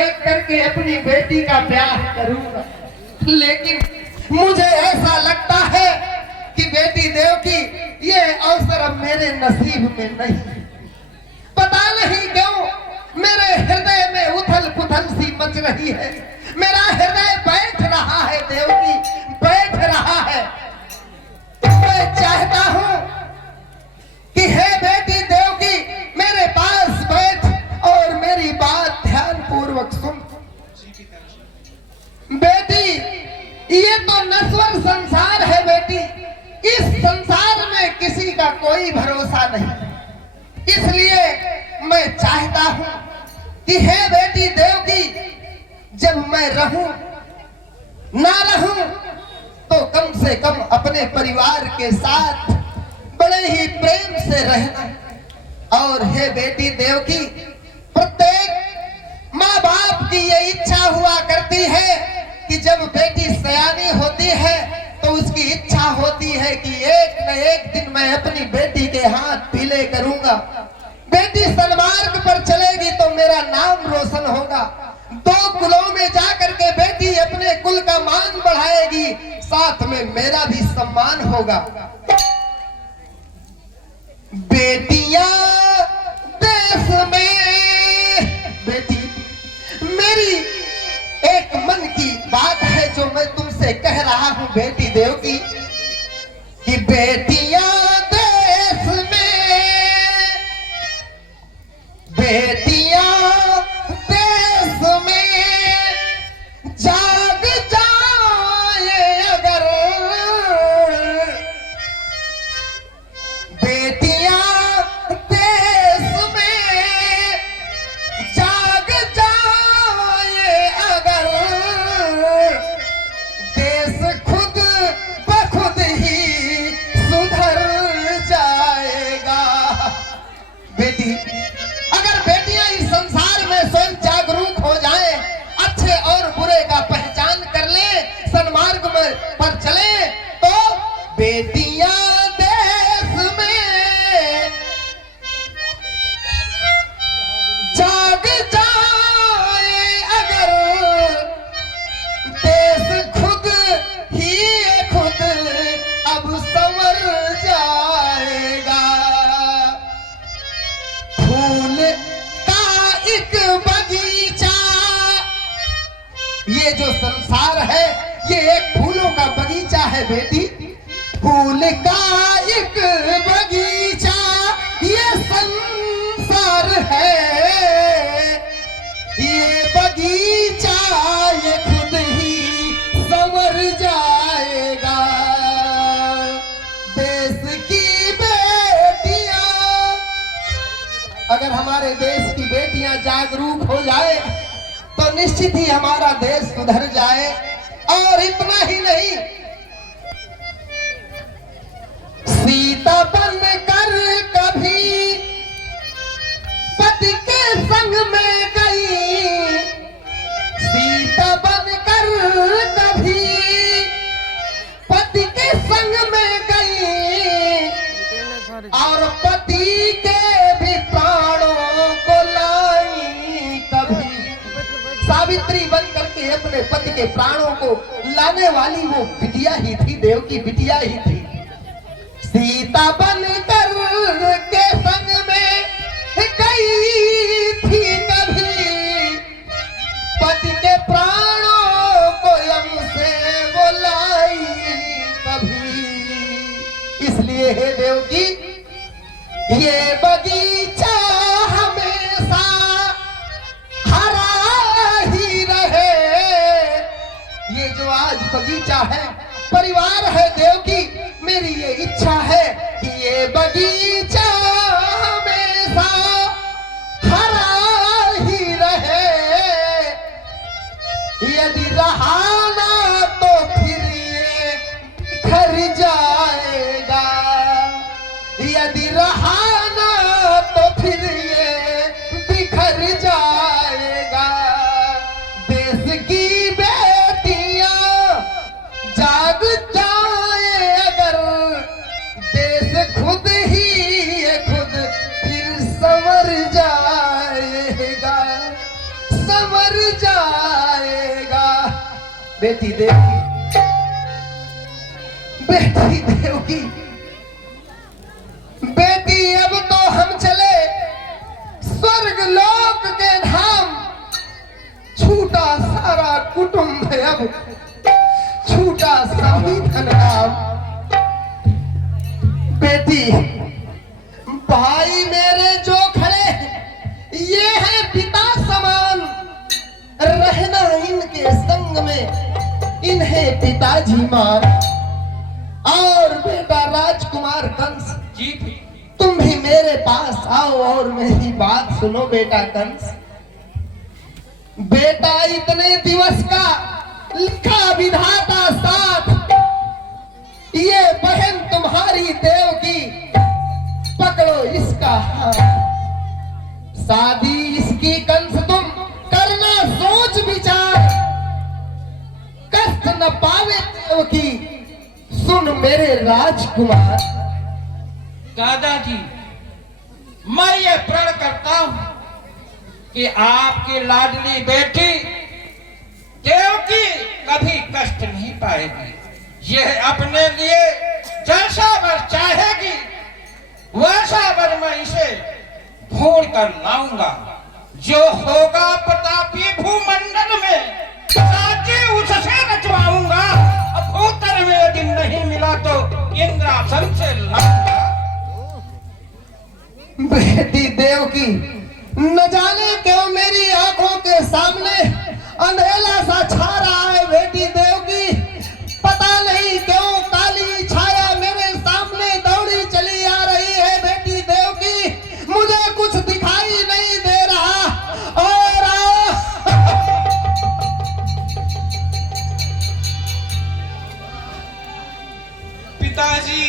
देख करके अपनी बेटी का ब्याह करूंगा, लेकिन मुझे ऐसा लगता है कि बेटी देवकी ये अवसर अब मेरे नसीब में नहीं। पता नहीं क्यों मेरे हृदय में उथल पुथल सी मच रही है। मेरा हृदय बैठ रहा है देवकी, बैठ रहा है। मैं चाहता हूं कि हे बेटी देवकी मेरे पास बैठ और मेरी बात ध्यान पूर्वक सुन। बेटी ये तो नश्वर संसार है बेटी, इस संसार में किसी का कोई भरोसा नहीं। इसलिए मैं चाहता हूं कि हे बेटी देवकी जब मैं रहूं ना रहूं तो कम से कम अपने परिवार के साथ बड़े ही प्रेम से रहना। और हे बेटी देवकी प्रत्येक माँ बाप की ये इच्छा हुआ करती है कि जब बेटी सयानी होती है तो उसकी इच्छा होती है कि एक न एक दिन मैं अपनी बेटी के हाथ पीले करूंगा। बेटी सन्मार्ग पर चलेगी तो मेरा नाम रोशन होगा। दो कुलों में जाकर के बेटी अपने कुल का मान बढ़ाएगी, साथ में मेरा भी सम्मान होगा। बेटियां देश में, बेटी मेरी एक मन की बात है जो मैं तुमसे कह रहा हूं बेटी देवकी, कि बेटियां देश में, बेटियां देश में जाग जाए अगर, बेटियां देश में जाग जाए अगर, देश खुद बखुद ही सुधर जाएगा। बेटी अगर बेटियां इस संसार में स्वयं जागरूक हो जाएं, अच्छे और बुरे का पहचान कर ले, सन्मार्ग में पर चले, तो बेटियां देश में जाग जाए अगर, देश खुद ही खुद अब संवर जाएगा। फूल का एक बगीचा, ये जो संसार है ये एक फूलों का बगीचा है बेटी। फूल का एक बगीचा ये संसार है, ये बगीचा ये खुद ही संवर जाएगा। देश की बेटियां, अगर हमारे देश की बेटियां जागरूक हो जाए तो निश्चित ही हमारा देश सुधर जाए। और इतना ही नहीं, सीता बन कर कभी पति के संग में गई, सीता बन कर कभी पति के संग में गई, और पति के भी प्राणों को लाई कभी। सावित्री बन करके अपने पति के प्राणों को लाने वाली वो बिटिया ही थी, देव की बिटिया ही थी। सीता बन कर के संग में गई थी कभी, पति के प्राणों को यम से वो लाई कभी। इसलिए हे देवकी ये बगीचा हमेशा हरा ही रहे। ये जो आज बगीचा है, परिवार है देवकी, मेरी ये इच्छा है कि ये बगीचा हमेशा हरा ही रहे। यदि रहा ना तो फिर ये बिखर जाएगा, यदि रहा ना तो फिर ये बिखर जाएगा। देश की बेटियां जाग जाए अगर, देश खुद ही खुद फिर संवर जाएगा। संवर जाएगा। बेटी देवकी, बेटी देवकी, बेटी अब तो हम चले स्वर्ग लोक के धाम। छूटा सारा कुटुंब, अब छूटा सभी धनराम। बेटी, भाई मेरे जो खड़े ये है पिता समान, रहना इनके संग में इन्हें पिताजी मान। और बेटा राजकुमार कंस जी, तुम भी मेरे पास आओ और मेरी बात सुनो बेटा कंस। बेटा इतने दिवस का लिखा विधाता साथ, ये बहन तुम्हारी देवकी, पकड़ो इसका हाथ। शादी इसकी कंस तुम करना सोच विचार, कष्ट न पावे देवकी, सुन मेरे राजकुमार। दादाजी, मैं ये प्रण करता हूं कि आपकी लाडली बेटी देवकी कभी कष्ट नहीं पाएगी। यह अपने लिए जैसा वर चाहेगी वैसा वर मैं इसे ढूंढ कर लाऊंगा। जो होगा प्रतापी भूमंडल में राज्य उससे रचवाऊंगा। अब भूतल में यदि नहीं मिला तो इंद्रासन से लाऊंगा। बेटी देवकी, न जाने क्यों मेरी आंखों के सामने अंधेला सा छा रहा है। बेटी देवकी, पता नहीं क्यों काली छाया मेरे सामने दौड़ी चली आ रही है। बेटी देवकी, मुझे कुछ दिखाई नहीं दे रहा। और पिताजी,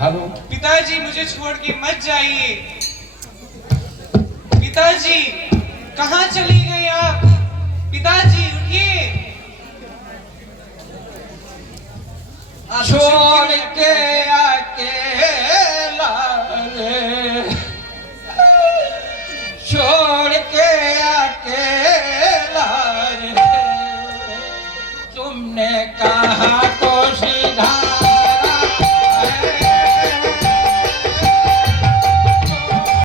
हेलो पिताजी मुझे छोड़ के मत जाइए। पिताजी, कहाँ चली गई आप? पिताजी उठिए। आप छोड़ के